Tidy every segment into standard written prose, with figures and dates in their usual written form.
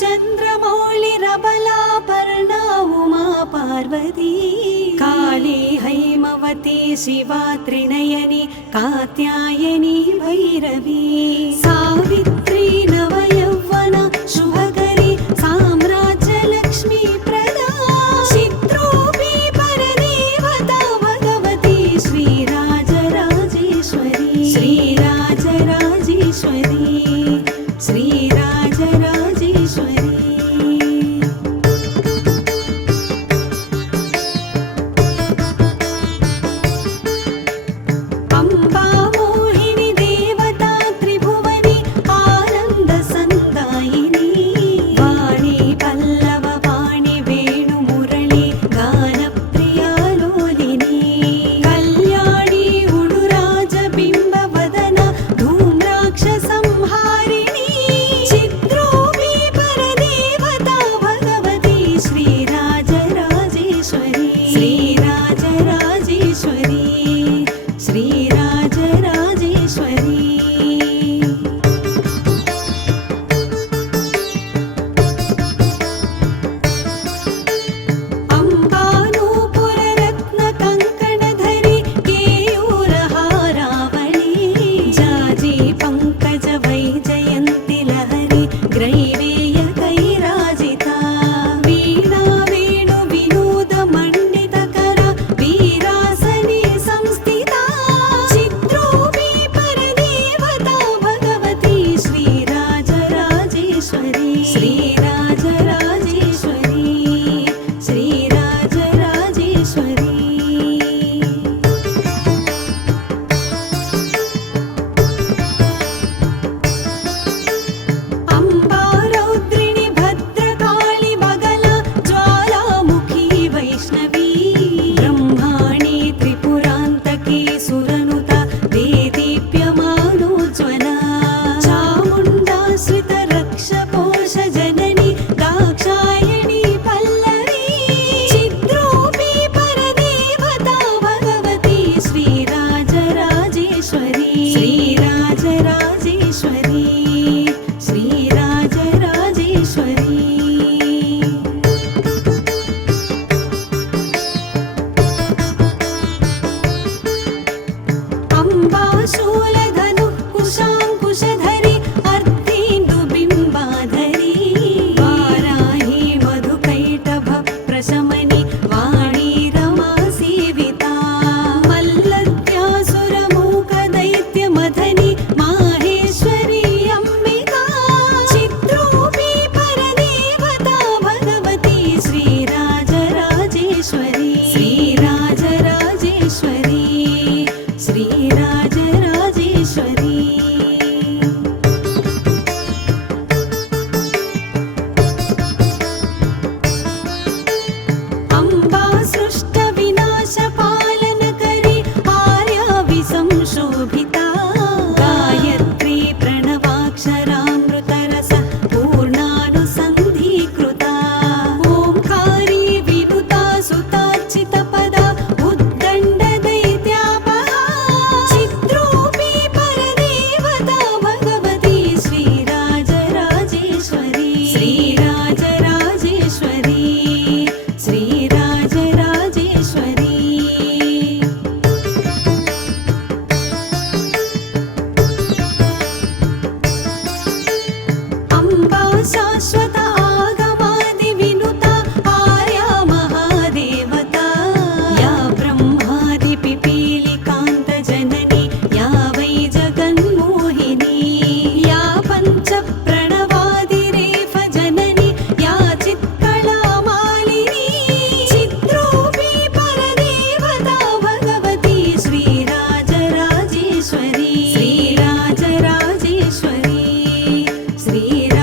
चन्द्रमौळिरबलापर्णा उमा पार्वती काली हैमवती शिवा त्रिनयनी कात्यायनी भैरवी सावित्री नवयौवना शुभकरी साम्राज्यलक्ष्मी प्रदा चित्रूपी परदेवता भगवती श्रीराजराजेश्वरी श्रीराजराजेश्वरी श्रीराजराजेश्वरी अम्बा मोहिनी देवता त्रिभुवनी आनन्दसन्दायिनी वाणी पल्लव वाणी वेणुमुरळी गानप्रिया लोलिनी कल्याणी उडुराजबिम्बवदना धूम्राक्षसंहारिणी चित्रूपी परदेवता भगवती श्रीराजराजेश्वरी श्रीराजराजेश्वरी श्रीराजराजेश्वरी अम्बानूपुररत्नकङ्कणधरी केयूरहारावळी जाजी पङ्कज वैजयन्ति लहरी ग्रैवेयकैराजिता वीणा वेणु विनोदमण्डितकरा वीरासने संस्थिता चित्रूपी परदेवता भगवती श्रीराजराजेश्वरी श्रीराजराजेश्वरी श्रीराजराजेश्वरी अम्बा रौद्रिणी भद्रकाली बगला ज्वालामुखी वैष्णवी ब्रह्माणी त्रिपुरान्तकी सुरनुता देदीप्यमानोज्ज्वला चामुण्डाश्रितरक्षपोषजननी दाक्षायणी पल्लवी चित्रूपी परदेवता भगवती श्रीराजराजेश्वरी श्रीराजराजेश्वरी श्रीराजराजेश्वरी अम्बा शूलधनुः कुशाङ्कुशधरी अर्धेन्दुबिम्बाधरी वाराही मधुकैटभ प्रशमनी वाणी रमा सेविता मल्लद्यासुरमूकदैत्यमथनी माहेश्वरी अम्बिका चित्रूपी परदेवता भगवती श्रीराजराजेश्वरी श्रीराजराजेश्वरी श्रीराजराजेश्वरी अम्बा सृष्टविनाशपालनकरी आर्याविसंशोभिता गायत्री प्रणवाक्षरामृतरस पूर्णानुसन्धीकृता ओंकारी विनुता सुतार्चितपदा उद्दण्डदैत्यापहा चित्रूपी परदेवता भगवती श्रीराजराजेश्वरी श्रीराजराजेश्वरी श्रीराजराजेश्वरी अम्बा शाश्वत आगमादिविनुता आर्या महादेवता या ब्रह्मादिपिपीलिकान्तजननी या वै जगन्मोहिनी या पञ्चप्रणवादिरेफजननी या चित्कलामालिनी चित्रूपी परदेवता भगवती श्रीराजराजेश्वरी श्रीराजराजेश्वरी श्रीराजराजेश्वरी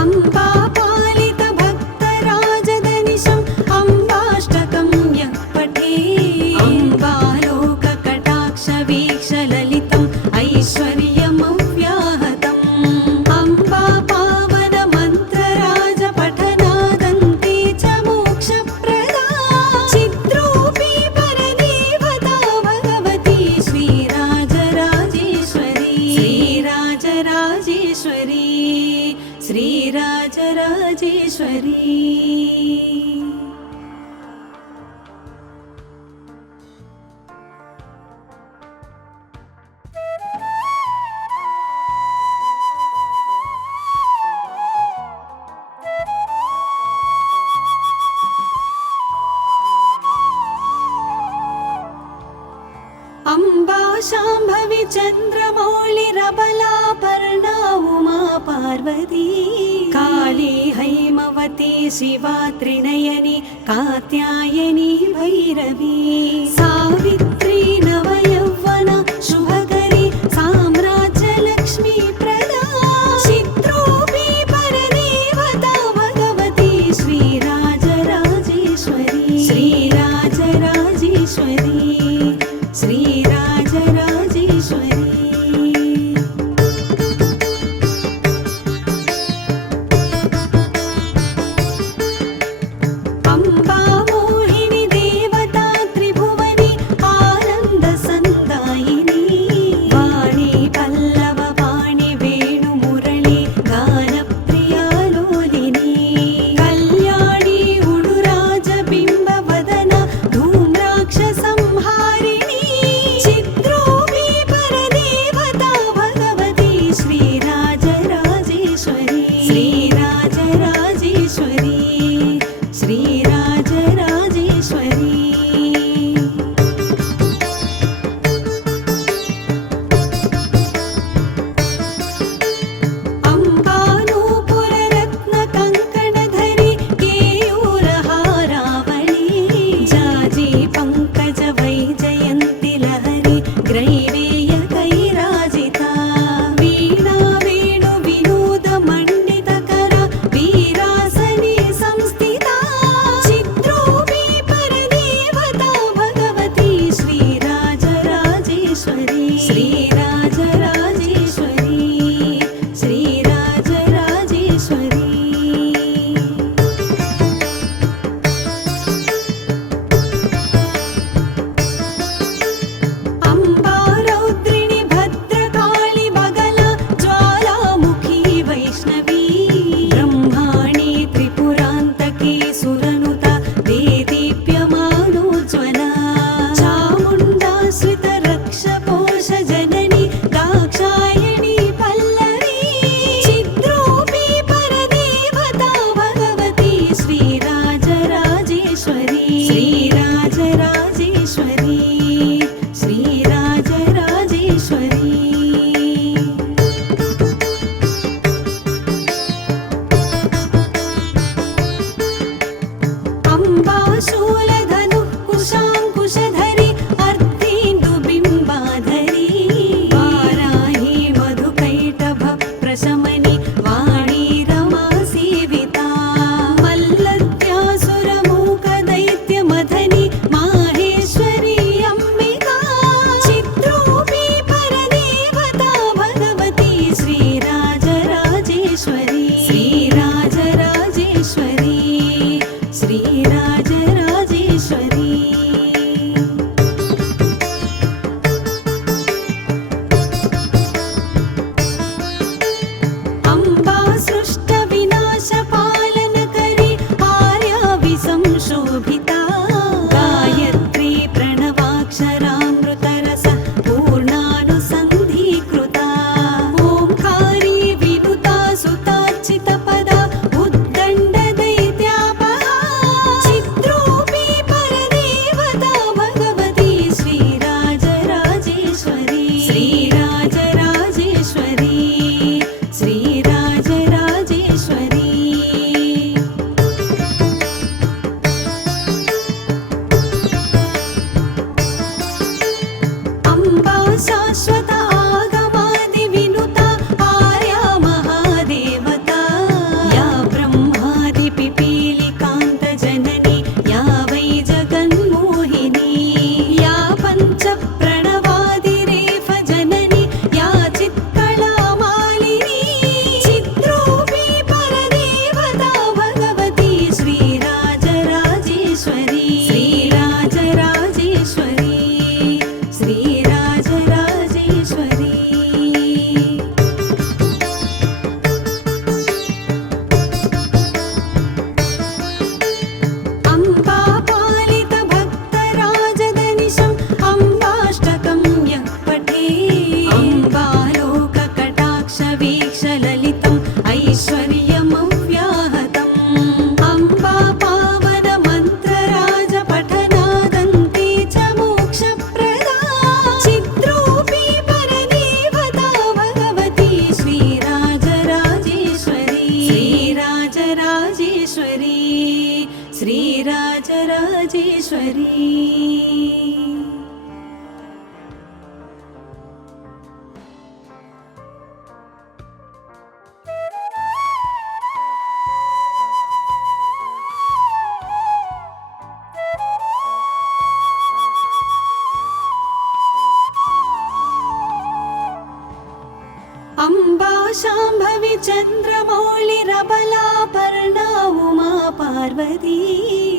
अम्बा पालितभक्तराजदनिशम् अम्बाष्टकं यः पठे अम्बालोककटाक्षवीक्षललितम् ऐश्वर्यमव्याहतम् अम्बा पावनमन्त्रराजपठनादन्ते च मोक्षप्रदा चित्रूपी परदेवता शाम्भवी चन्द्रमौळिरबलापर्णा उमा पार्वती काली हैमवती शिवा त्रिनयनी कात्यायनी भैरवी सावित्री नवयौवना शुभकरी साम्राज्यलक्ष्मी प्रदा चित्रोऽपि परदेवता भगवती श्रीराजराजेश्वरी श्रीराजराजेश्वरी श्रीराजराजेश्वरी अम्बा मोहिनी देवता त्रिभुवनी आनन्दसन्दायिनी वाणी पल्लव वाणी वेणुमुरळी गानप्रिया लोलिनी कल्याणी उडुराजबिम्बवदना धूम्राक्षसंहारिणी चित्रोऽपि परदेवता भगवती श्रीराजराजेश्वरी श्रीराजराजेश्वरी श्रीराजराजेश्वरी अम्बानूपुररत्नकङ्कणधरी केयूरहारावळी जाजी पङ्कज वैजयन्ति लहरी ग्रैवेयकैराजिता वीणा वेणु विनोदमण्डितकरा वीरासने संस्थिता चित्रोऽपि परदेवता भगवती श्रीराजराजेश्वरी श्रीराजराजेश्वरी श्रीराजराजेश्वरी अम्बा रौद्रिणी भद्रकाली बगला ज्वालामुखी वैष्णवी ब्रह्माणी त्रिपुरान्तकी सुरनुता देदीप्यमानोज्ज्वला चामुण्डा श्रितरक्षपोष जननी दाक्षायणी पल्लवी चित्रोऽपि परदेवता भगवती श्रीराजराजेश्वरी श्रीराजराजेश्वरी श्रीराजराजेश्वरी अम्बा शूलधनुः कुशाङ्कुशधरी अर्धेन्दुबिम्बाधरी वाराही मधुकैटभ प्रशमनि वाणी रमा सेविता मल्लत्यासुरमूकदैत्यमथनि माहेश्वरी अम्बे चन्द्रमौळिरबलापर्णा उमा पार्वती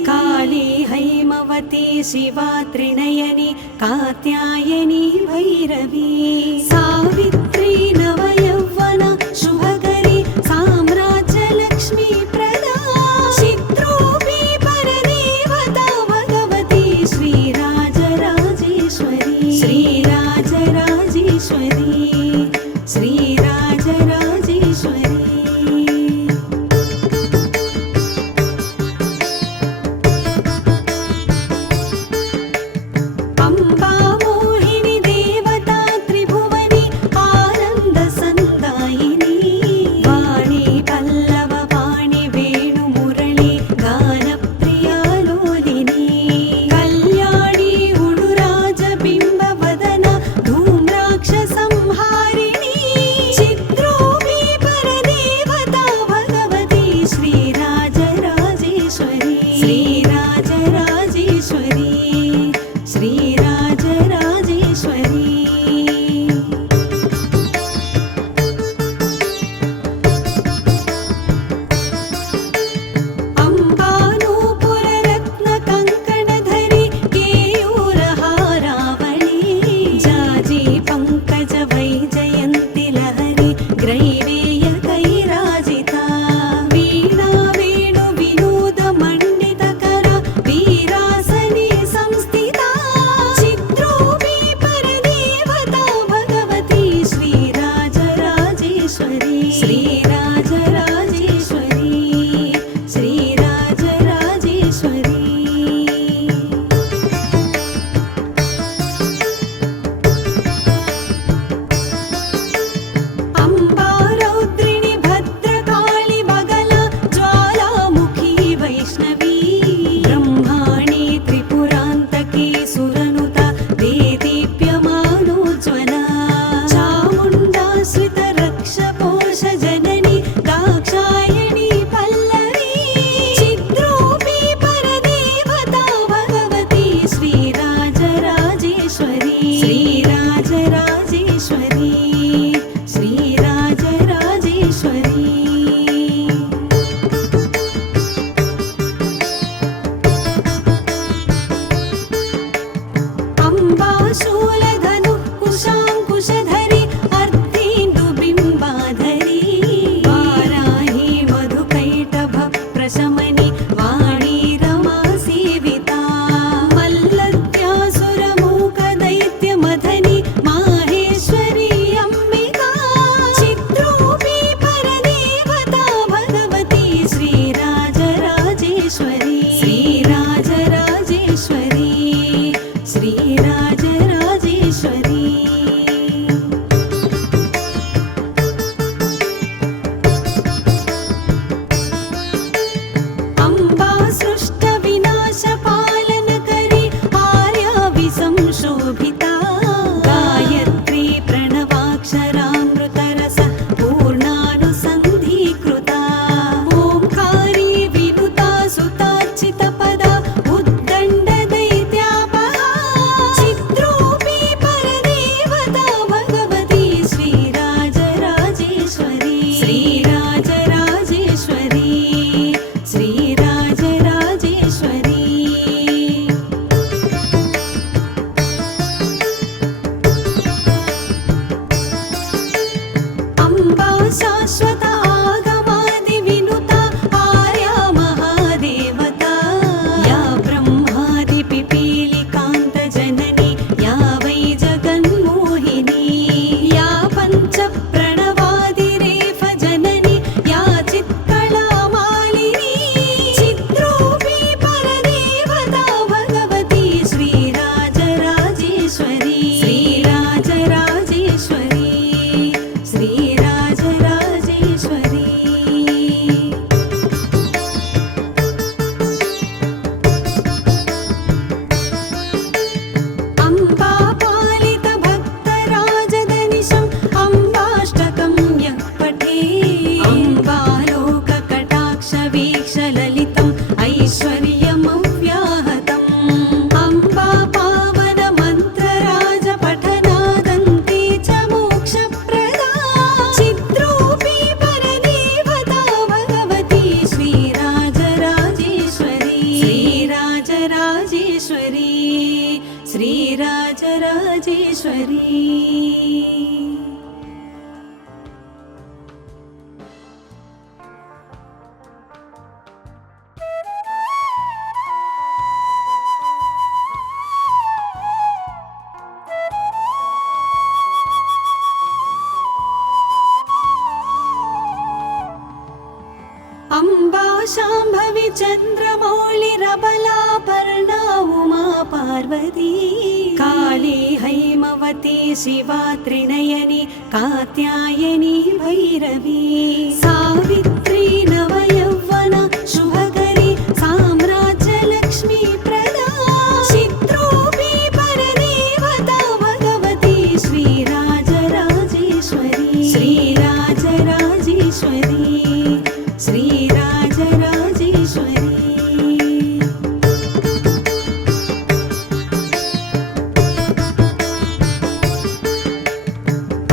काली हैमवती शिवा त्रिनयनी कात्यायनी भैरवी सावित्री नवयौवन शुभकरी साम्राज्यलक्ष्मी प्रदा चित्रूपी परदेवता भगवती श्रीराजराजेश्वरी श्रीराजराजेश्वरी श्रीराजराजेश्वरी अम्बा मोहिनी देवता त्रिभुवनी आनन्दसन्दायिनी वाणी पल्लव वाणी वेणुमुरळी गानप्रिया लोलिनी कल्याणी उडुराजबिम्बवदन धूम्राक्षसंहारिणी चित्रूपी परदेवता भगवती श्रीराजराजेश्वरी श्रीराजराजेश्वरी श्रीराजराजेश्वरी अम्बानूपुररत्नकङ्कणधरी केयूरहारावळी जाजी पङ्कज वैजयन्ति लहरी ग्रैवेयकैराजिता वीणा वेणु विनोद मण्डितकर वीरासने संस्थिता चित्रूपी परदेवता भगवती श्रीराजराजेश्वरी श्रीराजराजेश्वरी श्रीराजराजेश्वरी अम्बा रौद्रिणी भद्रकाळी बगला ज्वालामुखी वैष्णवी ब्रह्माणी त्रिपुरान्तकी सुरनुता देदीप्यमानोज्ज्वला चामुण्डाश्रितरक्षपोष जननी दाक्षायणी पल्लवी चिद्रूपी परदेवता भगवती श्रीराजराजेश्वरी श्रीराजराजेश्वरी श्रीराजराजेश्वरी अम्बा शूलधनुः कुशाङ्कुशधरी अर्धेन्दुबिम्बाधरी वाराही मधुकैटभ प्रशमनि वाणी रमा सेविता मल्लत्यासुरमूकदैत्यमथनि माहेश्वरी अम्बिका चित्रूपी परदेवता भगवती श्रीराजराजेश्वरी श्रीराजराजेश्वरी श्रीराजराजेश्वरी अम्बा सृष्टविनाशपालनकरी आर्याविसंशोभिता गायत्री प्रणवाक्षरामृतरस पूर्णानुसन्धीकृता ओंकारी विनुता सुतार्चितपदा उद्दण्डदैत्यापहा चित्रूपी श्रीराजराजेश्वरी अम्बा शाम्भवी चन्द्रमौळिरबलापर्णा उमा पार्वती काली हैमवती शिवा त्रिनयनी कात्यायनी भैरवी सावित्री नवयौवन शुभकरी साम्राज्यलक्ष्मी प्रदा चित्रूपी परदेवता भगवती श्रीराजराजेश्वरी श्रीराजराजेश्वरी श्रीराजराजेश्वरी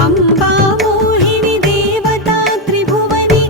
अम्बा मोहिनी देवता त्रिभुवनी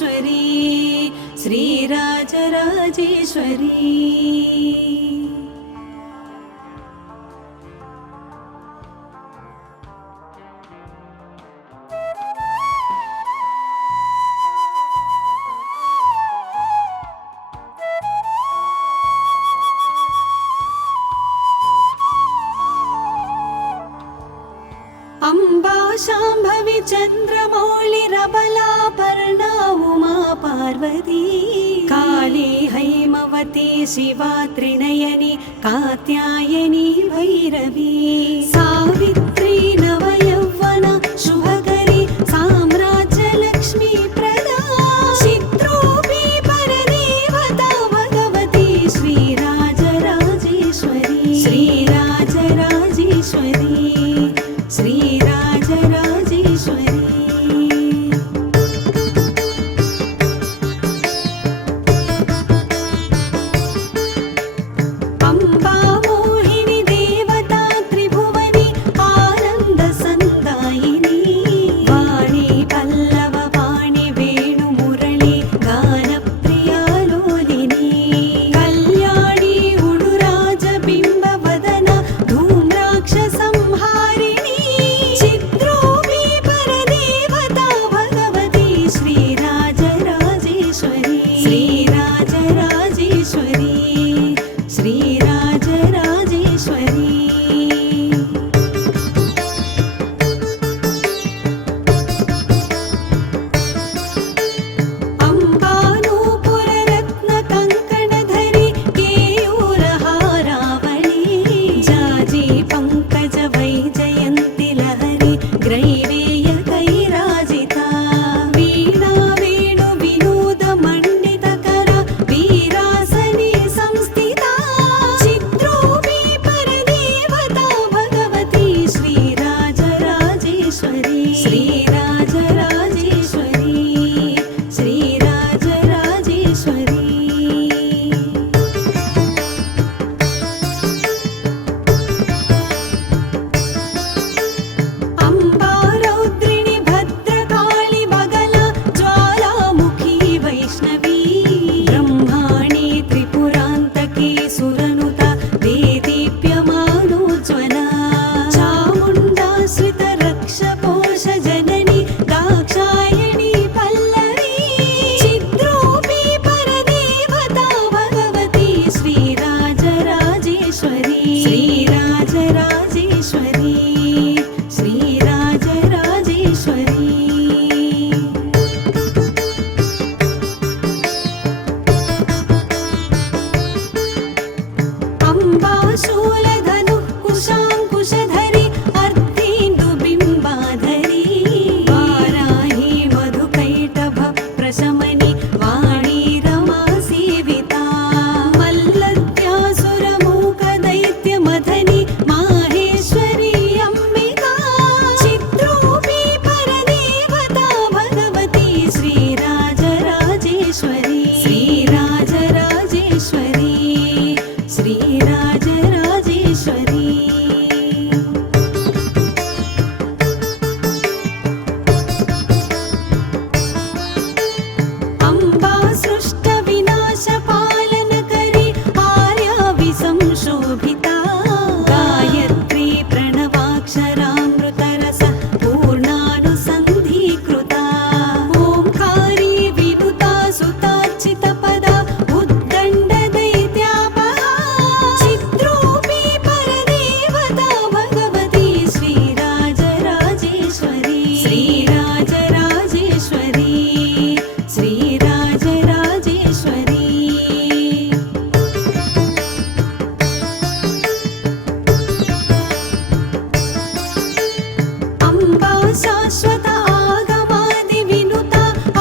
राजराजेश्वरी श्रीराजराजेश्वरी अम्बा शाम्भवी चन्द्रमौळिरबलापर्णा उमा पार्वती काली हैमवती शिवा त्रिनयनी कात्यायनी भैरवी सावित्री